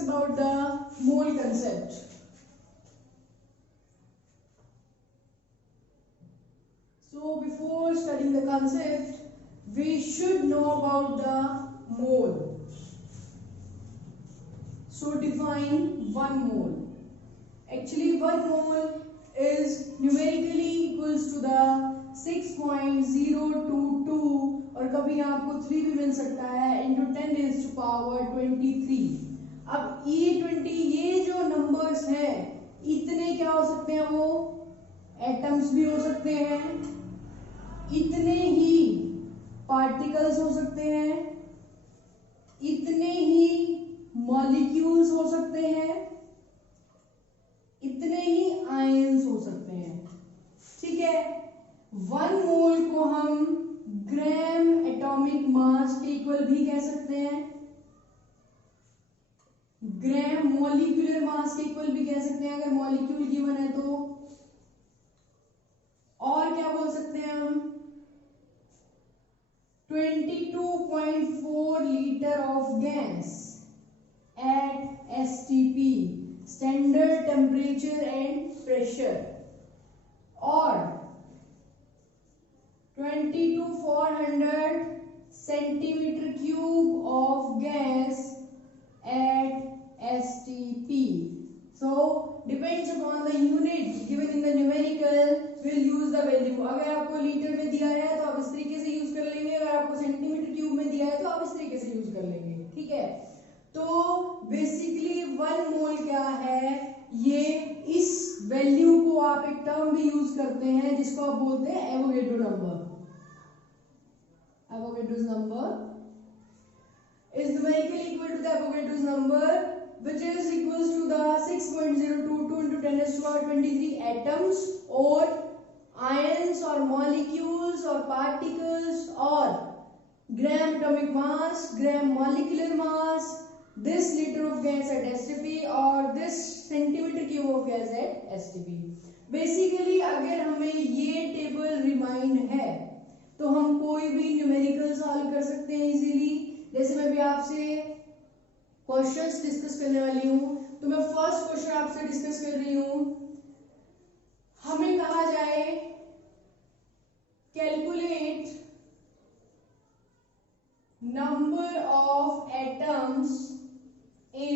discuss about the mole concept. So before studying the concept, we should know about the mole. So define one mole. Actually, one mole is numerically equals to the 6.022 और कभी आपको 3 भी मिल सकता है into 10 raised to power 23. अब E20 ये जो numbers हैं इतने क्या हो सकते हैं, वो एटम्स भी हो सकते हैं, इतने ही पार्टिकल्स हो सकते हैं, इतने ही मॉलिक्यूल्स हो सकते हैं, इतने ही आयंस हो सकते हैं. ठीक है. 1 मोल को हम ग्राम एटॉमिक मास के इक्वल भी कह सकते हैं, ग्राम मॉलिक्यूलर मास के इक्वल भी कह सकते हैं अगर मॉलिक्यूल गिवन है तो. और क्या बोल सकते हैं हम, 22.4 litre of gas at STP standard temperature and pressure, और 22,400 centimeter cube of gas at STP. So depends upon the unit given in the numerical, will use the value. अगर आपको लीटर में दिया है तो आप इस तरीके से यूज कर लेंगे, अगर आपको सेंटीमीटर क्यूब में दिया है तो आप इस तरीके से यूज कर लेंगे. ठीक है. तो बेसिकली 1 मोल क्या है, ये इस वैल्यू को आप एक टर्म भी यूज करते हैं जिसको आप बोलते हैं Avogadro number. Avogadro's number is numerically equal to the Avogadro's number, which is equals to the 6.022 into 10 raised to power 23 atoms or ions or molecules or particles or gram atomic mass, gram molecular mass, this liter of gas at STP or this centimeter cube of gas at STP. Basically अगर हमें ये table remind है तो हम कोई भी numerical solve कर सकते हैं इजीली. जैसे मैं भी आपसे क्वेश्चंस डिस्कस करने वाली हूं, तो मैं फर्स्ट क्वेश्चन आपसे डिस्कस कर रही हूं. हमें कहा जाए calculate number of atoms in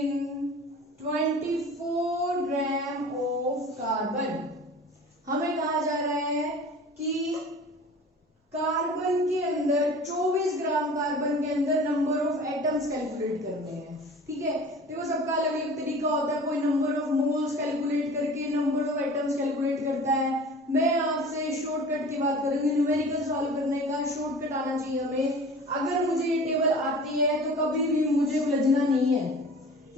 24 gram of carbon. हमें कहा जा रहा है कि कार्बन के अंदर 24 ग्राम कार्बन के अंदर नंबर ऑफ एटम्स कैलकुलेट करने हैं. ठीक है. देखो सबका अलग अलग तरीका होता है, कोई नंबर ऑफ मोल्स कैलकुलेट करके नंबर ऑफ एटम्स कैलकुलेट करता है. मैं आपसे शॉर्टकट की बात करूंगी, न्यूमेरिकल सॉल्व करने का शॉर्टकट आना चाहिए हमें. अगर मुझे ये टेबल आती है तो कभी भी मुझे उलझना नहीं है.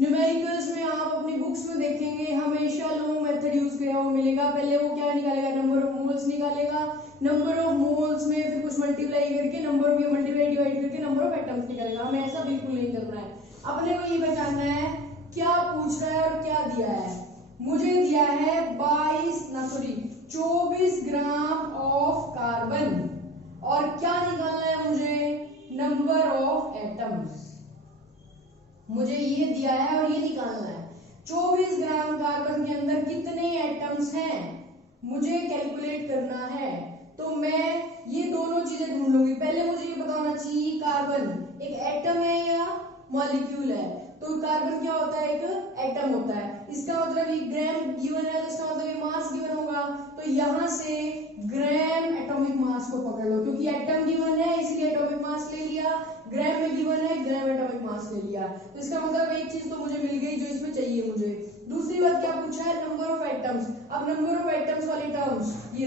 न्यूमेरिकल्स में आप अपनी बुक्स में देखेंगे हमेशा लॉन्ग मेथड यूज किया हुआ मिलेगा. पहले वो क्या निकालेगा, नंबर ऑफ मोल्स निकालेगा, नंबर ऑफ मोल्स में फिर कुछ मल्टीप्लाई करके नंबर ऑफ मल्टीप्लाई डिवाइड करके नंबर ऑफ एटम्स निकालेगा. हमें ऐसा बिल्कुल नहीं करना है. अपने को ये पहचानना है क्या पूछ रहा है और क्या दिया है. मुझे दिया है 24 ग्राम ऑफ कार्बन और क्या निकालना है मुझे, नंबर ऑफ एटम्स. मुझे ये दिया है और ये निकालना है. 24 ग्राम कार्बन के अंदर कितने एटम्स हैं मुझे कैलकुलेट करना है. तो मैं ये दोनों चीजें ढूंढ लूंगी. पहले मुझे ये बताना चाहिए कार्बन एक एटम है या मॉलिक्यूल है. तो कार्बन क्या होता है, एक एटम होता है. इसका मतलब ये ग्राम गिवन है तो इसका मतलब ये मास गिवन होगा. तो यहां से ग्राम एटॉमिक मास को पकड़ लो, क्योंकि एटम गिवन है इसलिए एटॉमिक मास ले लिया, ग्राम में गिवन है ग्राम एटॉमिक मास ले लिया. तो इसका मतलब एक चीज तो मुझे मिल गई जो इसमें चाहिए मुझे. दूसरी बात क्या पूछा है, नंबर ऑफ एटम्स. अब नंबर ऑफ एटम्स वाली टर्म्स ये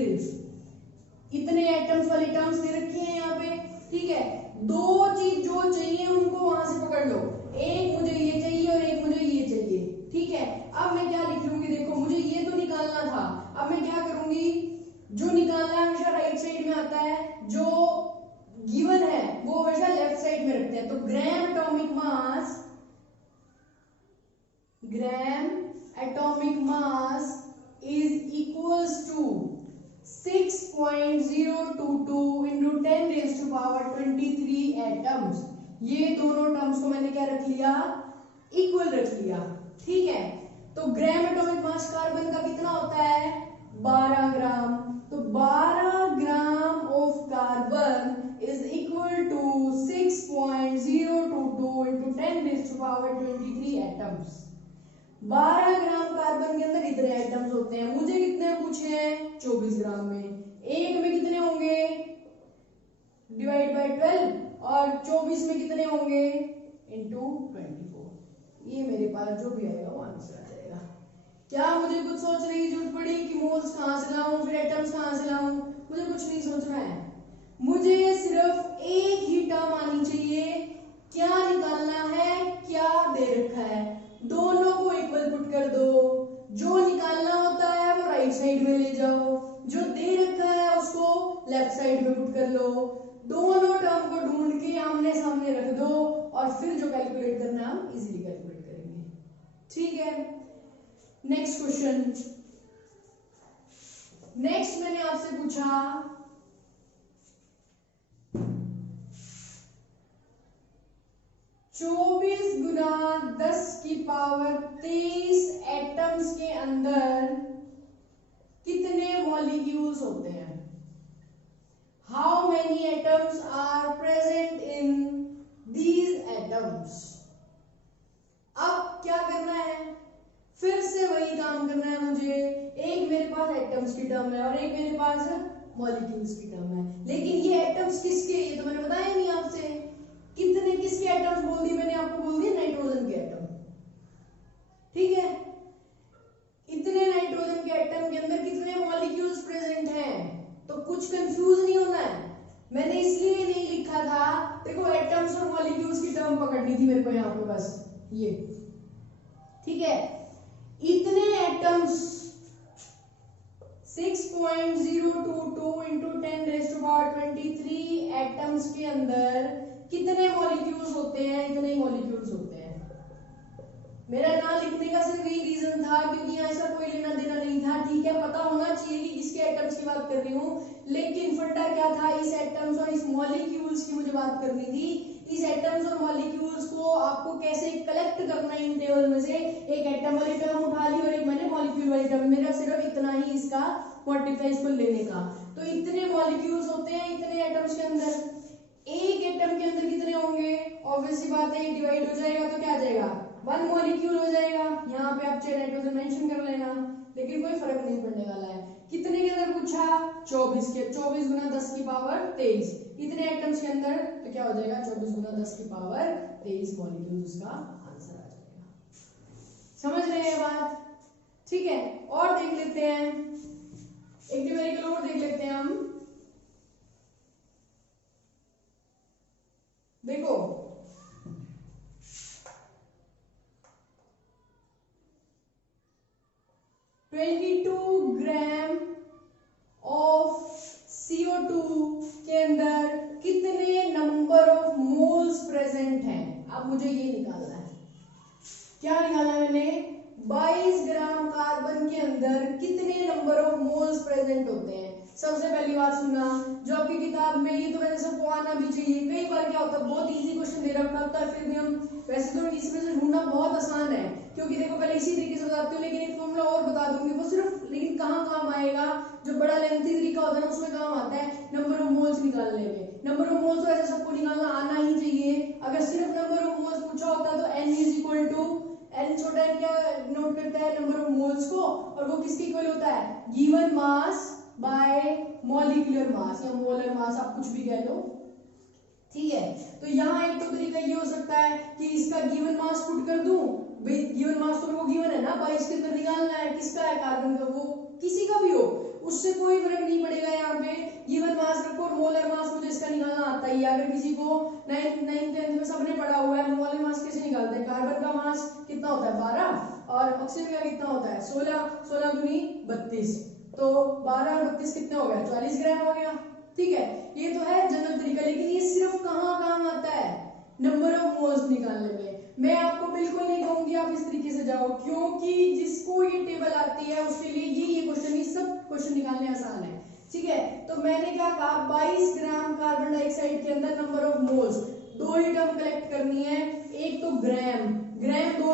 इतने एटम्स वाली टर्म्स दे रखी है यहाँ पे. ठीक है. दो चीज जो चाहिए उनको वहां से पकड़ लो. एक मुझे ये चाहिए और एक मुझे ये चाहिए. ठीक है. अब मैं क्या लिख लूंगी, देखो मुझे ये तो निकालना था. अब मैं क्या करूंगी, जो निकालना हमेशा राइट साइड में आता है, जो गिवन है वो हमेशा लेफ्ट साइड में रखते हैं. तो gram atomic mass is equals to 6.022 into 10 raised to power 23 atoms. ये दोनों टर्म्स को मैंने क्या रख लिया, इक्वल रख लिया, ठीक है। तो ग्राम एटॉमिक मास कार्बन का कितना होता है, 12 ग्राम। तो 12 gram of carbon is equal to 6.022 into 10⁻23 atoms. 12 gram carbon के अंदर इतने एटम्स होते हैं। मुझे कितने पूछे हैं, 24 ग्राम में। एक में कितने होंगे, डिवाइड बाय 12, और 24 में कितने होंगे, इंटू 24। ये मेरे पास जो भी आएगा वो आंसर आ जाएगा। क्या मुझे कुछ सोचने की जरूरत पड़ी कि मोल्स कहां से लाऊं, फिर एटम्स कहां से लाऊं? मुझे कुछ नहीं सोचना है, मुझे सिर्फ एक ही टर्म आनी चाहिए। क्या निकालना है, क्या दे रखा है, दोनों को इक्वल पुट कर दो। जो निकालना होता है वो राइट साइड में ले जाओ, जो दे रखा है उसको लेफ्ट साइड में पुट कर लो। दोनों टर्म को ढूंढ के आमने सामने रख दो, और फिर जो कैलकुलेट करना है हम इजीली कैलकुलेट करेंगे, ठीक है। Next question. नेक्स्ट मैंने आपसे पूछा 24 गुना 10 की पावर 23 एटम्स के अंदर कितने मॉलिक्यूल्स होते हैं? How many atoms are present in these atoms? अब क्या करना है, फिर से वही काम करना है मुझे। एक मेरे पास एटम्स की टर्म है और एक मेरे पास मॉलिक्यूल्स की टर्म है, लेकिन ये एटम्स किसके, ये तो मैंने बताया नहीं आपसे। कितने किसके एटम्स बोल दिए मैंने आपको, बोल दिए नाइट्रोजन के एटम, ठीक है। इतने नाइट्रोजन के एटम के अंदर कितने मॉलिक्यूल्स प्रेजेंट हैं, तो कुछ कंफ्यूज नहीं होना है। मैंने इसलिए नहीं लिखा था, देखो एटम्स और मॉलिक्यूल्स की टर्म पकड़नी थी मेरे को यहाँ पे, बस ये, ठीक है। इतने एटम्स 6.022 into 10⁻23 एटम्स के अंदर कितने मॉलिक्यूल्स होते हैं, इतने मॉलिक्यूल्स होते हैं। मेरा ना लिखने का सिर्फ यही रीजन था क्योंकि यहाँ ऐसा कोई लेना देना नहीं था, ठीक है। पता होना चाहिए कि किसके एटम्स की बात कर रही हूँ, लेकिन फंडा क्या था, इस एटम्स और इस मॉलिक्यूल्स की मुझे बात करनी थी। इस एटम्स और मॉलिक्यूल्स को आपको कैसे कलेक्ट करना है इन टेबल में से। एक एटम वाली टर्म उठा ली और एक मैंने मॉलिक्यूल वाली टर्म, मेरा सिर्फ इतना ही इसका मोटिव है इसको लेने का। तो इतने मॉलिक्यूल्स होते हैं इतने एटम्स के अंदर। एक एटम के अंदर कितने होंगे, ऑब्वियस सी बात है, डिवाइड हो जाएगा तो क्या आ जाएगा, 1 मॉलिक्यूल हो जाएगा। यहाँ पे आप चाहे नाइट्रोजन मेंशन कर लेना, लेकिन कोई फर्क नहीं पड़ने वाला है। कितने के अंदर पूछा, 24 के, 24 गुना 10 की पावर 23 इतने एटम्स के अंदर, तो क्या हो जाएगा 24 गुना 10 की पावर 23 मॉलिक्यूल, उसका आंसर आ जाएगा। समझ रहे हैं बात, ठीक है। और देख लेते हैं, एक न्यूमेरिकल और देख लेते हैं हम। देखो 22 ग्राम ऑफ CO2 के अंदर कितने नंबर ऑफ मोल्स प्रेजेंट हैं। अब मुझे ये निकालना है, क्या निकालना है मैंने, 22 ग्राम कार्बन के अंदर कितने नंबर ऑफ मोल्स प्रेजेंट होते हैं। सबसे पहली बात सुनना, जो आपकी किताब में, ये तो वैसे सबको आना भी चाहिए। कई बार क्या होता है, बहुत इजी क्वेश्चन दे रखा होता है, फिर भी हम, वैसे तो इसमें से ढूंढना बहुत आसान है, क्योंकि देखो पहले इसी तरीके से बताती हूँ, लेकिन एक फॉर्मूला और बता दूंगी वो सिर्फ, लेकिन कहाँ काम आएगा, जो बड़ा लेंथी तरीका होता है ना उसमें काम आता है नंबर ऑफ मोल्स निकालने में। नंबर ऑफ मोल्स तो ऐसे सबको निकालना आना ही चाहिए। अगर सिर्फ नंबर ऑफ मोल्स पूछा होता है तो n is equal to, n छोटा n क्या नोट करता है, नंबर ऑफ मोल्स को, और वो किसके इक्वल होता है, given mass by molecular mass या मोलर मास, आप कुछ भी कह लो, ठीक है। तो यहाँ एक तो तरीका ये हो सकता है कि इसका गिवन मास पुट कर दूं, भाई गिवन मास तो मेरे को गिवन है ना, 22 के अंदर निकालना है, किसका है, कार्बन का, वो किसी का भी हो, उससे कोई फर्क नहीं पड़ेगा। यहाँ पे गिवन मास रखो और मोलर मास मुझे इसका निकालना आता ही है। अगर किसी को 9th 10th में सबने पढ़ा हुआ है, मोलर मास कैसे निकालते हैं, कार्बन का मास कितना होता है 12 और ऑक्सीजन का कितना होता है 16, 16 दूनी 32, तो 12 और 32 कितने हो गया, 44 ग्राम हो गया, ठीक है। ये तो है जनरल तरीका, लेकिन ये सिर्फ कहाँ काम आता है, नंबर ऑफ मोल्स निकालने में। मैं आपको बिल्कुल नहीं कहूंगी आप इस तरीके से जाओ, क्योंकि जिसको ये टेबल आती है उसके लिए ये क्वेश्चन, ये सब क्वेश्चन निकालने आसान है, ठीक है। तो मैंने क्या कहा, 22 ग्राम कार्बन डाइऑक्साइड के अंदर नंबर ऑफ मोल्स, दो ही टर्म कलेक्ट करनी है, एक तो ग्राम, ग्राम दो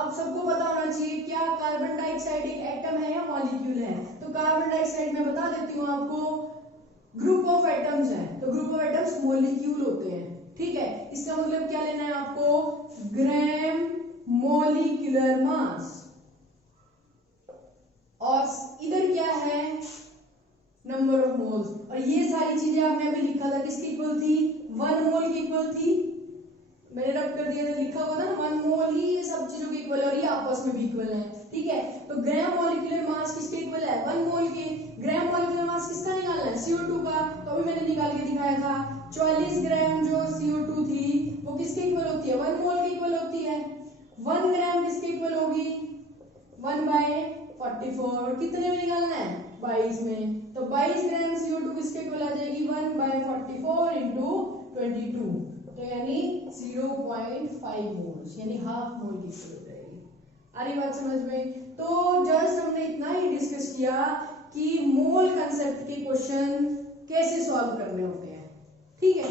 अब सबको पता होना चाहिए क्या कार्बन डाइऑक्साइड एक एटम है या मॉलिक्यूल है। तो कार्बन डाइऑक्साइड मैं बता देती हूँ आपको, ग्रुप ऑफ एटम्स है, तो ग्रुप ऑफ एटम्स मॉलिक्यूल होते हैं, ठीक है। इसका मतलब क्या लेना है आपको, ग्राम मॉलिक्यूलर मास, और इधर क्या है, नंबर ऑफ मोल्स। और ये सारी चीजें आपने अभी लिखा था किसकी इक्वल थी, 1 मोल की इक्वल थी, मैंने रब कर दिया था, लिखा हुआ था ना 1 मोल ही ये सब चीजों के इक्वल है, और ये आपस में भी इक्वल है, ठीक है। तो ग्राम मॉलिक्यूलर मास किसके इक्वल है, 1 मोल के। ग्राम मॉलिक्यूलर मास किसका निकालना है, CO2 का, तो अभी मैंने निकाल के दिखाया था 44 ग्राम जो CO2 थी वो किसके इक्वल होती है, 1 मोल के इक्वल होती है। 1 ग्राम किसके इक्वल होगी, 1/44, कितने में निकालना है, 22 में, तो 22 ग्राम CO2 किसके इक्वल आ जाएगी, 1/44 इंटू 22, तो यानी 0.5 मोल्स, यानी हाफ मोल की इक्वल हो जाएगी। आ रही बात समझ में। तो जस्ट हमने इतना ही डिस्कस किया कि मोल कंसेप्ट के क्वेश्चन कैसे सॉल्व करने होते हैं, ठीक है।